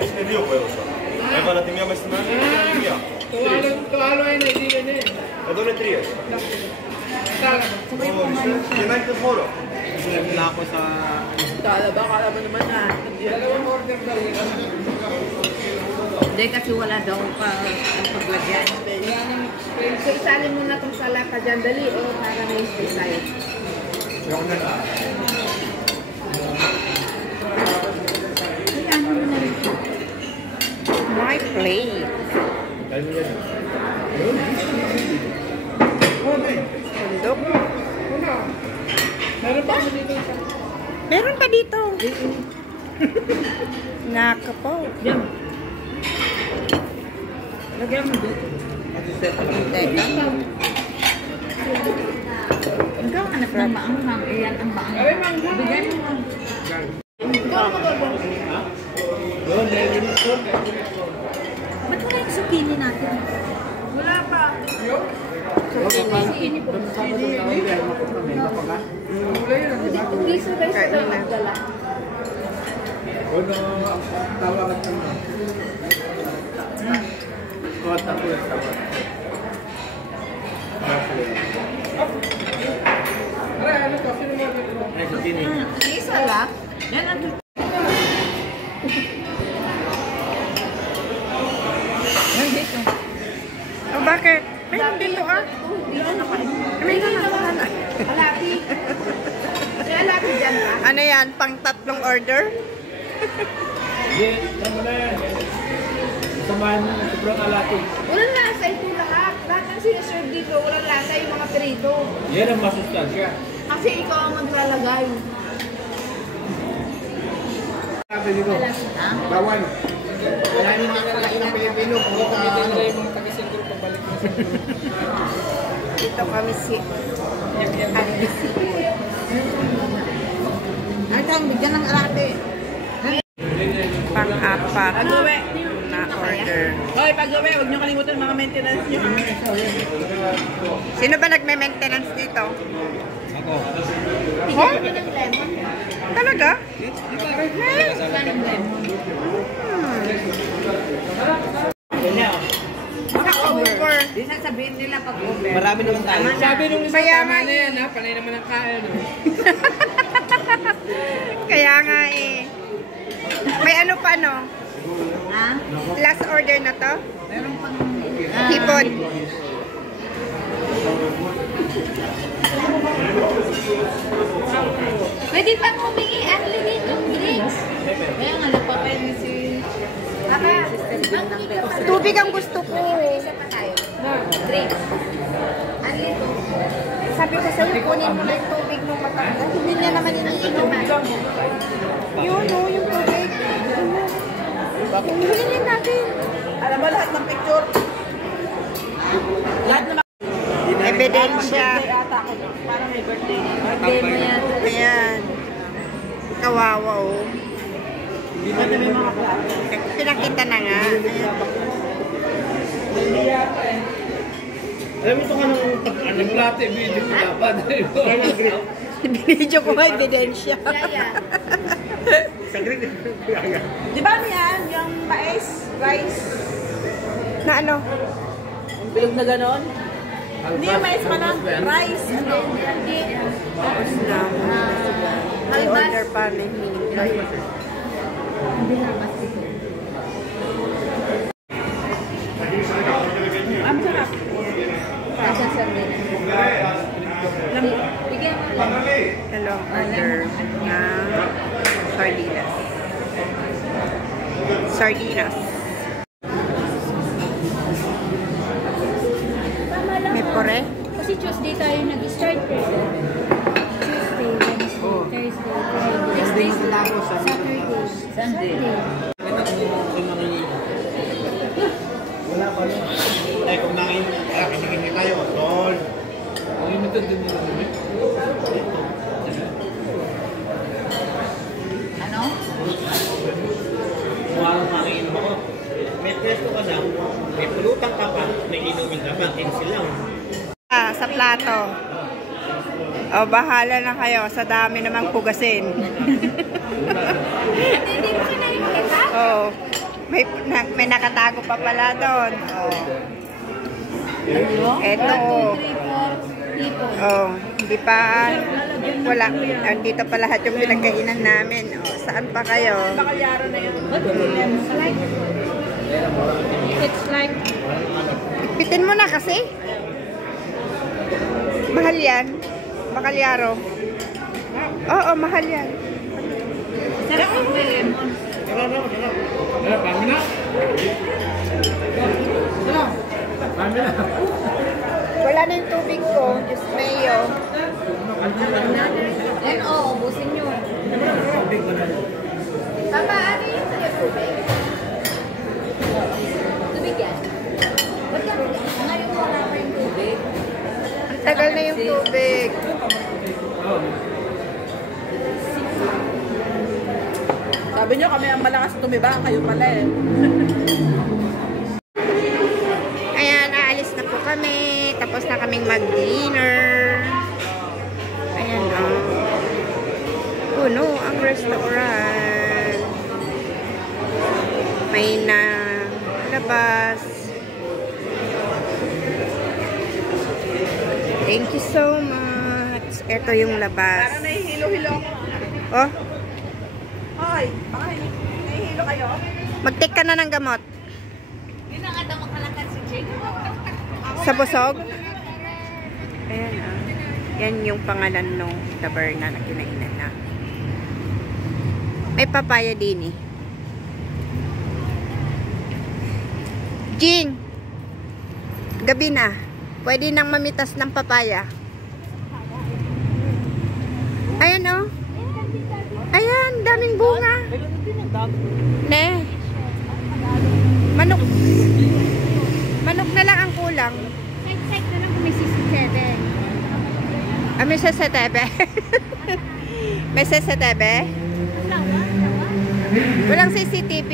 escrevi eu sa. Ai va la timia mai stimare? Timia. Tualo ay nagiging eh. Adone trias. Kinay ka foro. Na ako sa... Kala mo naman na. Dalawang order daw. Hindi kasi wala daw pa paglagyan. So isalin mo na itong sala ka dyan. Dali o para may space tayo. My plate. Bundok. Meron pa kami dito. Meron pa dito. Nakapaw. Yan. Lagyan mo dito. Teka. Ikaw anak ng maanghang. Iyan ang maanghang. Ay, manghang. Bigyan mo. Ba't wala yung zucchini natin? Wala pa. Zucchini po. Hindi sabay sa nagdala. Tawagan ka na. Kota ko yung tawag. Ano to? Sino mo dito? Ay, zucchini. Isa lang? Yan ang oh, bakit? Meron dito ah. Meron na wala. Alati. Alati dyan ka. Ano yan? Pang tatlong order? Hindi, ano na yan? Samahan mo, sobrang alati. Walang lasa ito lahat. Lahat ng sinaserve dito, walang lasa yung mga perito. Yan ang masustansya. Kasi ikaw ang maglalagay. Sabi dito, bawal. Kaya yung mga kalain ng Pilipino, puro ka ano. Mga taga-sentro pabalik mo sa Dito kami si Alisi. Ay, tayong bigyan ng alate. Pang-apat na order. Hoy, pag-uwi, huwag niyo kalimutan mga maintenance niyo. Sino ba nagme-maintenance dito? Ako. Huh? Talaga? Over. Di sasabihin nila pag over. Marami naman tayo. Sabi nung isa, Kaya tama nga na yan ha. Panay naman ang kain. Kaya nga eh. May ano pa no? Ha? Last order na to? Meron pang... Hipon. Pwede pa humingi ang dito, drinks. Kaya nga napapayin si... Tubig ang gusto ko. Isa pa tayo. Drinks. Anli to. Sabi ko sa'yo, kunin mo na yung tubig nung matanda. Hindi niya naman iniinom. Yun o, yung tubig. Hilingin natin. Alam mo lahat ng picture? Lahat naman. Ebidensya. Para may birthday. Birthday mo yan. Ayan. Kawawa o. Pwede may mga plato. Pinakita na nga. Alam mo ito ka ng plate, video mo dapat. Binidyo ko nga ebidensya. Di ba ano yan? Yung mais, rice, Na ano? yung bilog na ganon? Hindi yung mais pa lang. Rice, ano? Tapos na. May order pa na yung mini-fly. Ang sarap. Sasabihin. Bigyan mo lang. Hello, order na sardinas. Sardinas. May pore? Kasi Tuesday tayo nag-start. Tuesday, Wednesday, Thursday, Friday, Saturday, Sunday. Wala pa rin. Ay, kung nakikinig tayo, tol. Limited din nila. Ano? Kung ano makiinom ako. May presto ka na, may pulutan ka pa, may inumin ka pa, cancel lang. Sa plato. O, bahala na kayo. Sa dami namang pugasin. Hindi mo kinain kita? Oo. May nakatago pa pala doon. Eto. 1, 2, 3, 4, tipo. Hindi pa. Wala. Dito pa lahat yung pinagkainan namin. Saan pa kayo? Bakalyaro na yun. It's like, Pitin mo na kasi. Mahal yan. Bakalyaro. Oo, mahal yan. sarap ang may lemon. Wala na yung tubig ko. Diyos mayo. Yan o, ubusin nyo. Papa, ano yung tubig? Tubig yan? Ba't ka ngayon wala pa yung tubig? Ang tagal na yung tubig. Sabi nyo kami ang malakas tumibang, kayo pala eh. Ayan, aalis na po kami. Tapos na kaming mag-dinner. Ayan, puno ang restaurant. May na labas. Thank you so much. Ito yung labas. Parang nahihilo-hilo ako. Oh, Hoy, baka nahihilo kayo? mag-take ka na ng gamot. Hindi na nga daw makalakad si Jane. Sa busog? Ayan, yan yung pangalan nung taberna na kinainan na. May papaya din eh. Jing! Gabi na. Pwede nang mamitas ng papaya. Ayan oh. Ayan, daming bunga. Ne. Manok. Manok na lang ang kulang. Side-side na lang kung may sisitebe. May sasetebe. May sasetebe? Walang CCTV.